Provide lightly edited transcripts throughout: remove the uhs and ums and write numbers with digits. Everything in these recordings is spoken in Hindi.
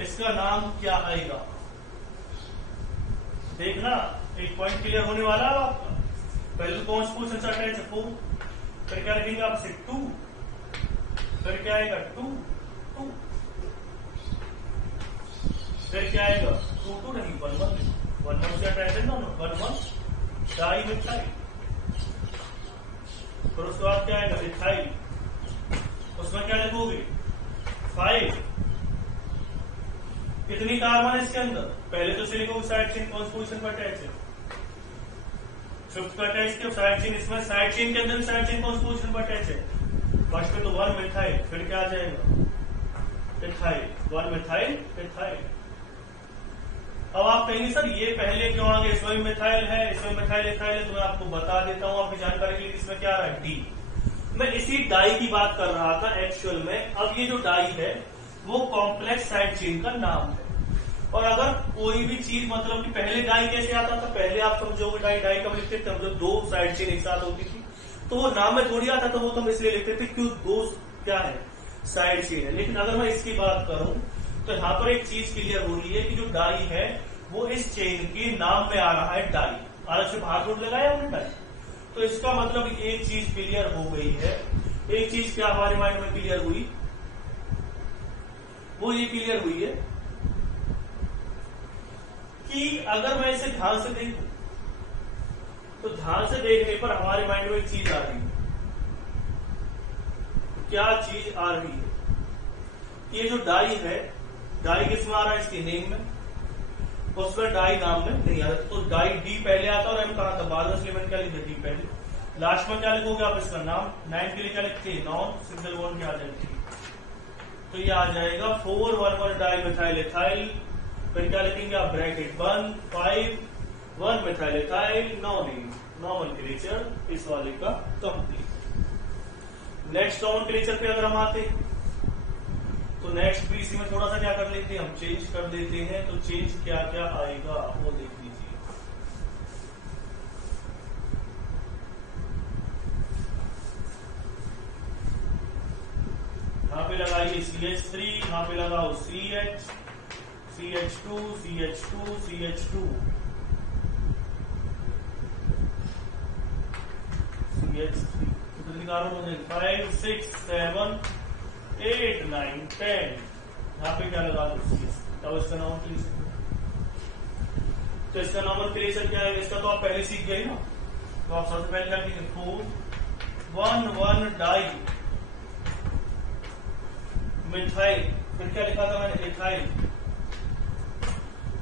इसका नाम क्या आएगा? देखना एक पॉइंट क्लियर होने वाला है आपका। पहले तो कौन सा क्वेश्चन अटैच है 4, फिर क्या लिखेंगे आपसे 2, फिर क्या आएगा 2 2, फिर क्या आएगा 2 2 नहीं 1 1 1 1 से अटैच है ना 1 1 डाई मिथाइल। फिर उसके बाद क्या आएगा इथाइल, उसमें क्या लिखोगे 5। कितनी कार्बन है इसके अंदर? पहले तो सिलिकॉन साइड चेन कौन पोजीशन पर अटैच है? 5th पर अटैच किया साइड चेन। इसमें साइड चेन के अंदर साइड चेन कौन पोजीशन पर अटैच है? फर्स्ट में तो 1 मिथाइल, फिर क्या आ जाएगा इथाइल, 1 मिथाइल इथाइल। अब आप कहेंगे सर ये पहले क्यों आ गए? इसमें मिथाइल है, इसमें मिथाइल इथाइल है। तो मैं आपको बता देता हूं आपकी जानकारी के लिए, इसमें क्या आ रहा है डी। मैं इसी डाई की बात कर रहा था एक्चुअल में। अब ये जो डाई है वो कॉम्प्लेक्स साइड चेन का नाम है। और अगर कोई भी चीज मतलब कि पहले डाई कैसे आता था? पहले आप समझोगे डाई डाई कब लिखते थे? मतलब 2 साइड चेन एक साथ होती थी तो वो नाम में थोड़ी आता था, वो तो हम इसलिए लिखते थे क्यों 2 क्या है साइड चेन है। लेकिन अगर मैं इसकी बात करूं तो यहाँ पर एक चीज क्लियर हो रही है कि जो डाई है वो इस चेन के नाम में आ रहा है डाई। अलग से बाहर नोट लगाया हमने डाई। तो इसका मतलब एक चीज क्लियर हो गई है। एक चीज क्या हमारे माइंड में क्लियर हुई? वो ये क्लियर हुई है कि अगर मैं इसे ध्यान से देखूं तो ध्यान से देखने पर हमारे माइंड में एक चीज आ रही है। क्या चीज आ रही है? ये जो डाई है, डाई किसमें आ रहा है? इसके नेम में। उसमें डाई नाम में नहीं आ रहा। तो डाई डी पहले आता और हम कहा था बाद में, इसलिए मैंने क्या लिखा डी पहले। लास्ट में क्या लिखोगे आप? इसका नाम। 9 के लिए क्या लिखते हैं? नॉन सिंगल बॉन्ड की आ जाएगी। तो ये आ जाएगा 4 1 1 डाई मिथाइल इथाइल। फिर क्या लिखेंगे आप? ब्रैकेट 1 5 1 मिथाइल इथाइल नॉमेनक्लेचर इस वाले का कंप्लीट। नेक्स्ट नॉमेनक्लेचर पे अगर हम आते हैं तो नेक्स्ट भी इसी में थोड़ा सा क्या कर लेते हैं हम? चेंज कर देते हैं। तो चेंज क्या क्या आएगा वो देख लीजिए। यहां पे लगाइए CH3, यहां पे लगाओ CH CH2 CH2 CH2 CH3। कितनी कार्बन हो जाएगी? 5 6 7 8 9 10। यहाँ पे क्या लगा दो CH। तब इसका नाम क्लियर। तो इसका नॉमेनक्लेचर क्या है? इसका तो आप पहले सीख गए ना। तो आप सबसे पहले क्या कीजिए? 4 1 1 डाई मिथाइल। फिर क्या लिखा था मैंने? इथाइल।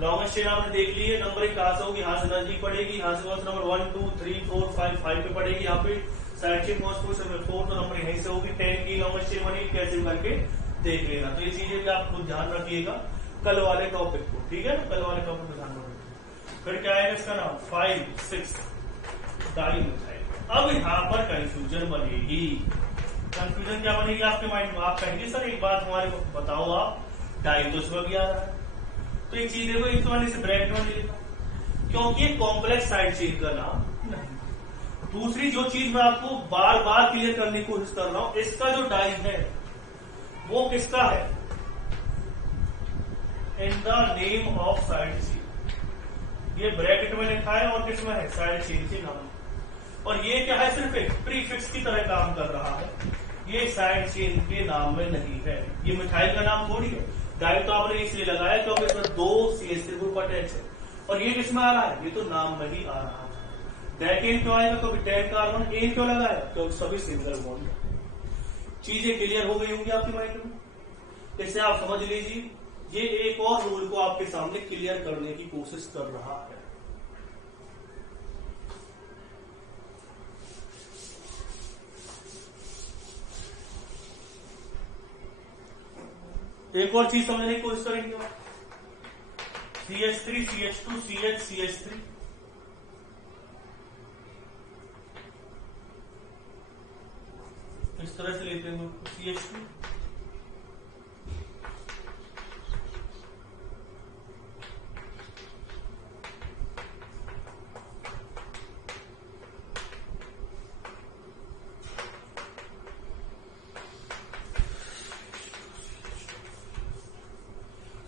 लॉन्गेस्ट चेन आपने देख ली है। नंबरिंग कहां से होगी? यहां से नजदीक पड़ेगी। यहां से नंबर 1 2 3 4 5 5 पे पड़ेगी। यहाँ पे साइड चेन कौन पोजीशन में 4, तो नंबर यहीं से होगी। 10 की लॉन्गेस्ट चेन बनेगी। कैसे करके देख लेना। तो ये चीजें भी आप खुद ध्यान रखिएगा कल वाले टॉपिक को, ठीक है? कल वाले टॉपिक को ध्यान रखिएगा। फिर क्या आएगा इसका नाम? 5 6 डाई मिथाइल। अब यहाँ पर कंफ्यूजन बनेगी। कंफ्यूजन क्या बनेगी आपके माइंड में? आप कहेंगे सर एक बात हमारे को बताओ, आप डाई तो उसमें भी आ रहा है। तो एक चीज देखो, एक तो मैंने इसे ब्रैकेट में लिखा क्योंकि ये कॉम्प्लेक्स साइड चेन का नाम नहीं। दूसरी जो चीज मैं आपको बार बार क्लियर करने की कोशिश कर रहा हूं, इसका जो डाई है वो किसका है? In the name of side chain. ये ब्रैकेट में लिखा है और किसमें है? साइड चेन के नाम। और ये क्या है? सिर्फ एक प्रीफिक्स की तरह काम कर रहा है। ये साइड चेन के नाम में नहीं है। ये मिथाइल का नाम थोड़ी है। डाई तो आपने इसलिए लगाया क्योंकि इसमें 2 CH3 ग्रुप अटैच है। और ये किसमें आ रहा है? ये तो नाम में ही आ रहा है। डेकेन क्यों आएगा? क्योंकि 10 कार्बन ए क्यों लगाया? क्योंकि सभी सिंगल बॉन्ड। चीजें क्लियर हो गई होंगी आपके माइंड में। इससे आप समझ लीजिए ये एक और रूल को आपके सामने क्लियर करने की कोशिश कर रहा है। एक और चीज समझने की कोशिश करेंगे आप। CH3 CH2 CH CH3 इस तरह से लेते हैं CH2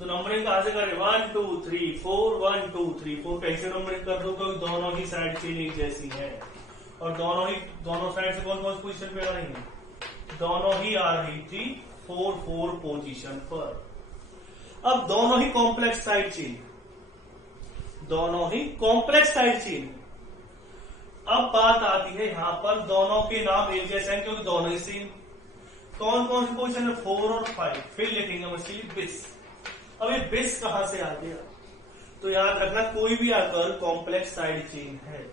तो नंबरिंग कहां से करें? 1 2 3 4 1 2 3 4 कैसे नंबरिंग कर दो? क्योंकि दोनों ही साइड चेन एक जैसी है और दोनों साइड से कौन कौन सी पोजीशन पे आ रही है? दोनों ही आ रही थी 4 4 पोजीशन पर। अब दोनों ही कॉम्प्लेक्स साइड चेन, दोनों ही कॉम्प्लेक्स साइड चेन। अब बात आती है यहां पर दोनों के नाम एक जैसे हैं क्योंकि दोनों ही सेम। कौन कौन सी पोजीशन है? 4 और 5। फिर लिखेंगे हम इसके लिए बिस। अब ये बिस कहां से आ गया? तो याद रखना कोई भी अगर कॉम्प्लेक्स साइड चेन है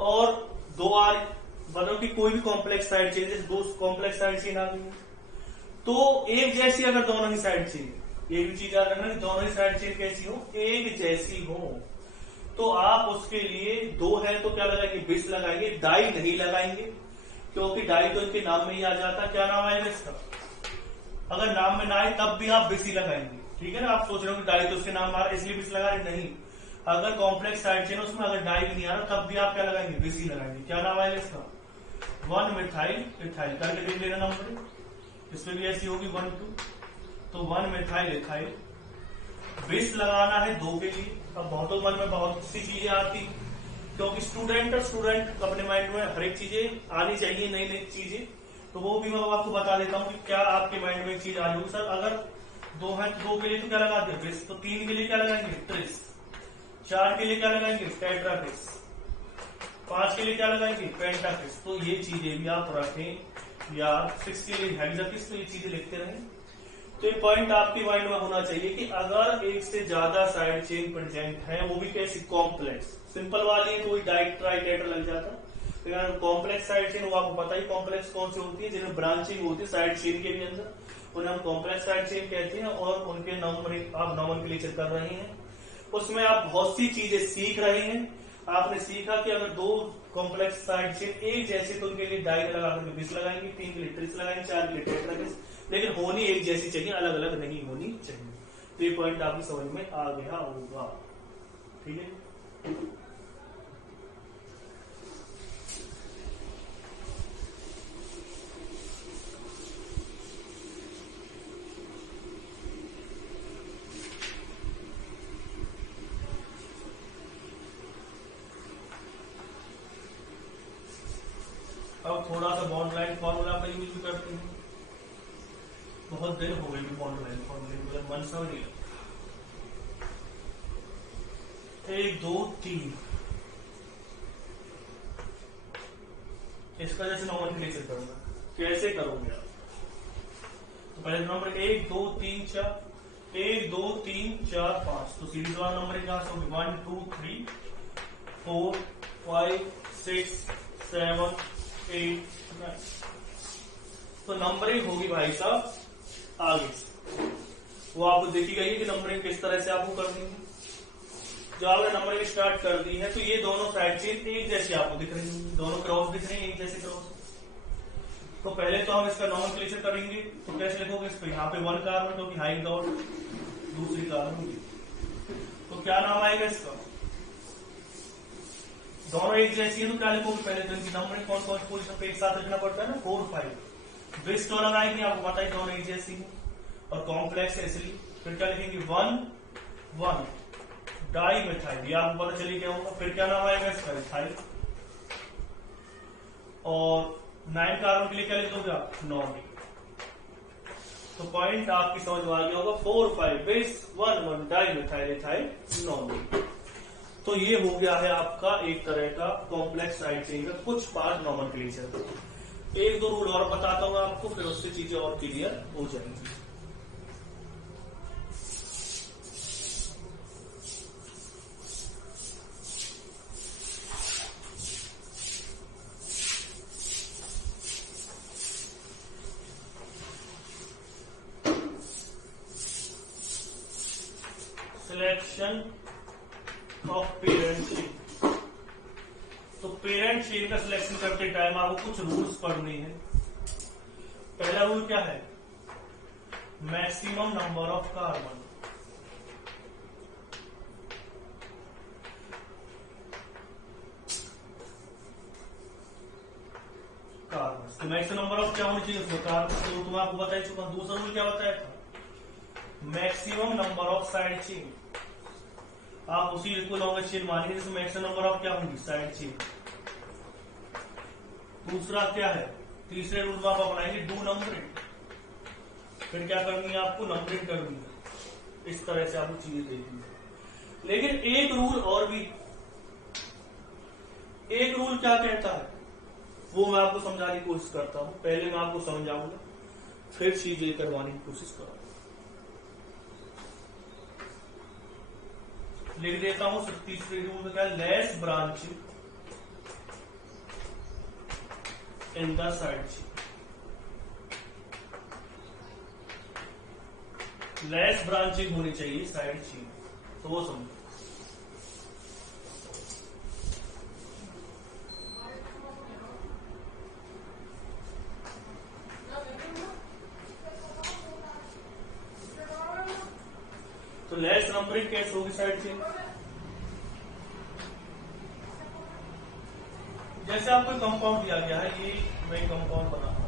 और दो आर मतलब कि कोई भी कॉम्प्लेक्स साइड चेन, जैसे दो कॉम्प्लेक्स साइड चेन आ गई तो एक जैसी अगर दोनों ही साइड चेन, एक भी चीज याद रखना कि दोनों ही साइड चेन कैसी हो? एक जैसी हो। तो आप उसके लिए दो है तो क्या लगाएंगे? बिस लगाएंगे, डाई नहीं लगाएंगे क्योंकि डाई तो इनके नाम में ही आ जाता। क्या नाम आएगा इसका? अगर नाम में ना आए तब भी आप बिस ही लगाएंगे, ठीक है ना। आप सोच रहे हो कि डाई तो उसके नाम आ रहा है इसलिए बिस लगा रहे, नहीं। अगर कॉम्प्लेक्स साइड चेन उसमें अगर डाई भी नहीं आ रहा तब भी आप क्या लगाएंगे? बिस ही लगाएंगे। क्या नाम आएगा इसका? 1 मिथाइल इथाइल करके देख लेना नंबर। इसमें भी ऐसी होगी 1 2, तो 1 मिथाइल इथाइल। बिस लगाना है दो के लिए। अब बहुतों मन में बहुत सी चीजें आती क्योंकि स्टूडेंट अपने माइंड में हर एक चीजें आनी चाहिए, नई नई चीजें। तो वो भी मैं आपको बता देता हूँ कि क्या आपके माइंड में एक चीज आ रही हो। सर अगर दो है तो दो के लिए तो क्या लगा दिया? बिस। तो 3 के लिए क्या लगाएंगे? ट्रिस। 4 के लिए क्या लगाएंगे? टेट्राक्रिस। 5 के लिए क्या लगाएंगे? पेंटाक्रिस। तो ये चीजें भी आप रखें या 6 के लिए हेक्साक्रिस। तो ये चीजें लिखते रहें। तो ये पॉइंट आपके माइंड में होना चाहिए कि अगर एक से ज्यादा साइड चेन प्रेजेंट है, वो भी कैसी? कॉम्प्लेक्स। सिंपल वाली है तो वही डाई ट्राई टेट्रा लग जाता। तो कॉम्प्लेक्स साइड चेन वो आपको पता ही कॉम्प्लेक्स कौन सी होती है, जिनमें ब्रांचिंग होती है साइड चेन के भी अंदर, उन्हें हम कॉम्प्लेक्स साइड चेन कहते हैं। और उनके नंबर आप नॉमेनक्लेचर कर रहे हैं, उसमें आप बहुत सी चीजें सीख रहे हैं। आपने सीखा कि अगर दो कॉम्प्लेक्स साइड चेन एक जैसे तो उनके लिए डाई लगा करके बिस लगाएंगे, 3 के लिए ट्रिस लगाएंगे, 4 के लिए टेट्राक्रिस। लेकिन होनी एक जैसी चाहिए, अलग अलग नहीं होनी चाहिए। तो ये पॉइंट आपकी समझ में आ गया होगा, ठीक है। अब थोड़ा सा बॉन्ड लाइन फॉर्मूला का यूज करते हैं। बहुत दिन हो गई बॉन्ड लाइन फॉर्मूले, मन समझ नहीं। 1 2 3 इसका जैसे नॉमेनक्लेचर करूंगा, कैसे करोगे आप? तो पहले नंबर 1 2 3 4, 1 2 3 4 5। तो सीरीज वाला नंबर कहां से होगी? 1 2 3 4 5 6 7 8 9। तो नंबरिंग होगी भाई साहब आगे, वो आपको देखी गई है कि नंबरिंग किस तरह से आपको करनी है। जो आपने नंबरिंग स्टार्ट कर दी है तो ये दोनों साइड चेन एक जैसी आपको दिख रही है, दोनों क्रॉस दिख रही है, एक जैसे क्रॉस। तो पहले तो हम इसका नॉमेनक्लेचर करेंगे। तो कैसे लिखोगे इसको? यहाँ पे 1 कार्बन क्योंकि हाई डॉट दूसरी कार्बन होगी, तो क्या नाम आएगा इसका? दोनों एक जैसी है तो क्या लिखोगे? पहले तो इनकी नंबरिंग कौन कौन पोजिशन पे एक साथ लिखना पड़ता है ना, 4 5। बिस तो लगाएंगे, आपको पता ही दोनों एक जैसी है और कॉम्प्लेक्स है इसलिए। फिर क्या लिखेंगे? 1 1 डाई मिथाइल, ये आपको पता चलिए क्या होगा। फिर क्या नाम आएगा इसका? इथाइल। और 9 कार्बन के लिए क्या लिख दोगे आप? नॉर्मिक। तो पॉइंट आपकी समझ में आ गया होगा। 4 5 बिस 1 1 डाई मिथाइल इथाइल नॉर्मिक। तो ये हो गया है आपका एक तरह का कॉम्प्लेक्स साइड चेन का कुछ पार्ट नॉमेनक्लेचर। एक दो रूल और बताता हूं आपको, फिर उससे चीजें और क्लियर हो जाएंगी। Selection of parent chain. तो पेरेंट चेन का सिलेक्शन करते टाइम आपको कुछ रूल्स पढ़ने हैं। पहला रूल क्या है? Maximum number of carbon. तो मैक्सिमम नंबर ऑफ क्या होनी चाहिए उसमें? कार्बन। तो तुम्हें आपको बता ही चुका। दूसरा रूल क्या बताया था? Maximum number of side chain. आप उसी को लॉन्गेस्ट चेन मानेंगे जिसमें मैक्सिमम नंबर ऑफ क्या होंगी, साइड चेन। दूसरा क्या है, तीसरे रूल में आप अपनाएंगे डू नंबरिंग। फिर क्या करनी है आपको, नंबरिंग करनी है। इस तरह से आपको चीजें देखनी है। लेकिन एक रूल और भी, एक रूल क्या कहता है वो मैं आपको समझाने की कोशिश करता हूं। पहले मैं आपको समझाऊंगा, फिर चीजें करवाने की कोशिश करूंगा। लिख देता हूं। तीसरे रूल में क्या है, less branching in the side chain. Less branching होनी चाहिए साइड चेन, तो वो समझो। तो लेस नंबरिंग कैसे होगी साइड चेन, जैसे आपको कंपाउंड दिया गया है, ये मैं कंपाउंड बना रहा हूं।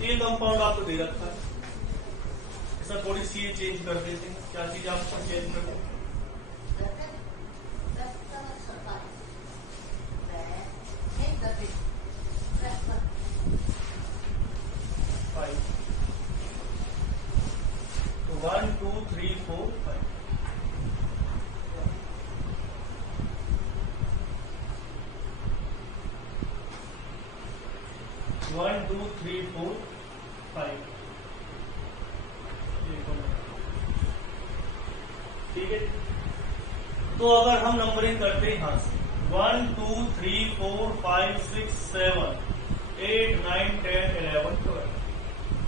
ये कंपाउंड आपको दे रखा है, ऐसा थोड़ी सी चेंज कर देते हैं। क्या चीज आपको चेंज कर दें, तो 1 2 3 4 5। 1 2 3 4 5। ठीक है। तो अगर हम नंबरिंग करते हैं यहां से 1 2 3 4 5 6 7 8 9 10 11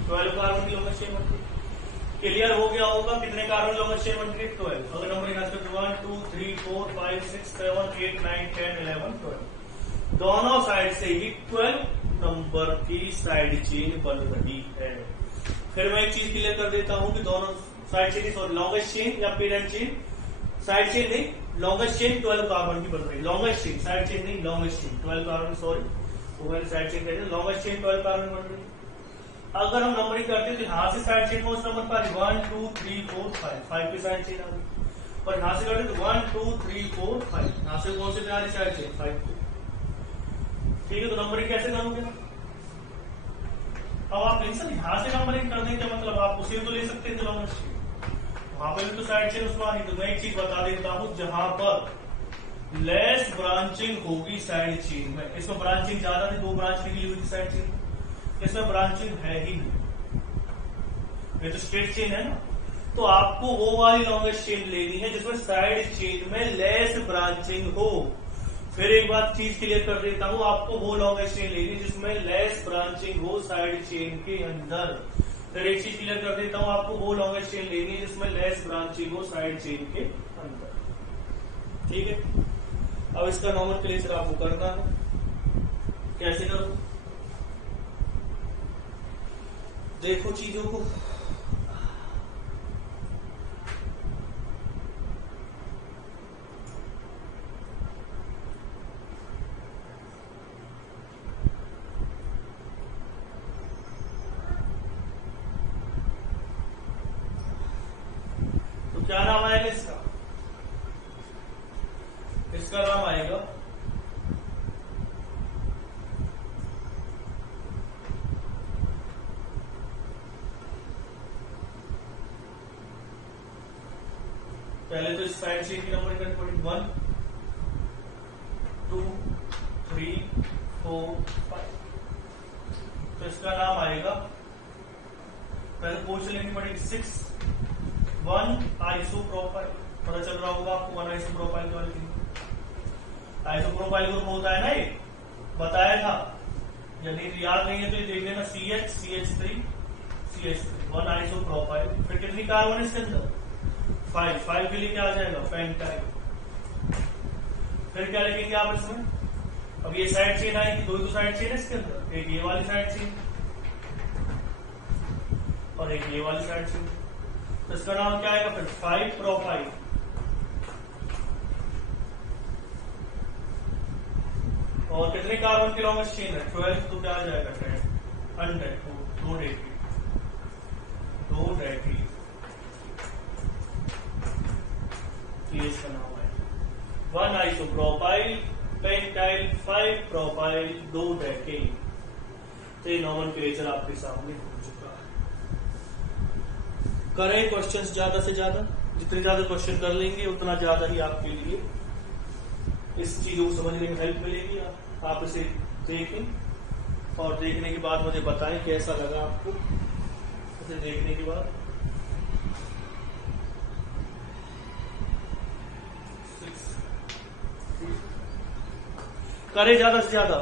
12 कार्बन की लॉन्गेस्ट चेन बनती है। क्लियर हो गया होगा कितने कार्बन लॉन्गेस्ट चेन बनती है, 12। अगर नंबरिंग यहां से 1 2 3 4 5 6 7 8 9 10 11 12, दोनों साइड से ही 12 नंबर की साइड चेन बन रही है। फिर मैं एक चीज क्लियर कर देता हूं कि दोनों side chain, sorry longest chain या पेरेंट चेन, साइड चेन नहीं, लॉन्गेस्ट चेन 12 कार्बन की बन रही है। लॉन्गेस्ट चेन, साइड चेन नहीं, लॉन्गेस्ट चेन 12 कार्बन, सॉरी वो मैंने साइड चेन कहते हैं, लॉन्गेस्ट चेन 12 कार्बन बन रही है। अगर हम नंबरिंग करते हैं तो यहां से साइड चेन कौन सा नंबर पर 1 2 3 4 5 5 की साइड चेन आ गई। और यहां से करते तो 1 2 3 4 5, यहां से कौन से आ रही साइड चेन 5। ठीक है, तो नंबरिंग कैसे करोगे, अब आप टेंशन यहां से नंबरिंग करने का मतलब आप उसे तो ले सकते थे लॉन्गेस्ट चेन, वहां पर भी तो साइड चेन उसमें नहीं। तो मैं एक चीज बता देता हूं, जहां पर लेस ब्रांचिंग होगी साइड चेन में, इसमें ब्रांचिंग ज्यादा थी, 2 ब्रांच निकली हुई थी साइड चेन, इसमें ब्रांचिंग है ही नहीं, ये तो स्ट्रेट चेन है ना। तो आपको वो वाली लॉन्गेस्ट चेन लेनी है जिसमें साइड चेन में लेस ब्रांचिंग हो। फिर एक बात चीज क्लियर कर देता हूं, आपको वो लॉन्गेस्ट चेन लेनी है जिसमें लेस ब्रांचिंग हो साइड चेन के अंदर। फिर एक चीज क्लियर कर देता हूं, आपको वो लॉन्गेस्ट चेन लेनी है जिसमें लेस ब्रांचिंग हो साइड चेन के अंदर। ठीक है, अब इसका नॉमेनक्लेचर आपको करना है। कैसे करो, देखो चीजों को। तो क्या नाम आएगा इसका, इसका नाम आएगा पहले तो इस साइड चेन की नंबरिंग करनी पड़ेगी 1 2 3 4 5। तो इसका नाम आएगा, पहले पोजीशन लेनी पड़ेगी 6 1 आइसोप्रोपाइल। पता चल रहा होगा आपको 1 आइसोप्रोपाइल के बारे में। आइसोप्रोपाइल ग्रुप होता है ना, ये बताया था, यदि याद नहीं है तो ये देख लेना, CH CH3 वन आइसोप्रोपाइल। फिर कितनी कार्बन इसके अंदर? 5 के लिए क्या आ जाएगा? पेंटाइल। फिर क्या लिखेंगे आप इसमें? अब ये साइड चेन आएगी, दो ही तो साइड चेन है इसके अंदर, एक ये वाली साइड चेन और एक ये वाली साइड चेन। तो इसका नाम क्या आएगा फिर? 5 प्रोपाइल। और कितने कार्बन की लॉन्गेस्ट चेन है? 12। तो क्या आ जाएगा? 10 अनडेड, दो डेटी, ये इसका नाम है। 1 आइसोप्रोपाइल, पेंटाइल, 5 प्रोपाइल, 2 डेकेन। तो ये नॉमेनक्लेचर आपके सामने हो चुका है। करें क्वेश्चंस ज्यादा से ज्यादा, जितने ज्यादा क्वेश्चन कर लेंगे उतना ज्यादा ही आपके लिए इस चीजों को समझने में हेल्प मिलेगी। आप इसे देखें और देखने के बाद मुझे बताएं कैसा लगा आपको इसे देखने के बाद। करें ज्यादा से ज्यादा।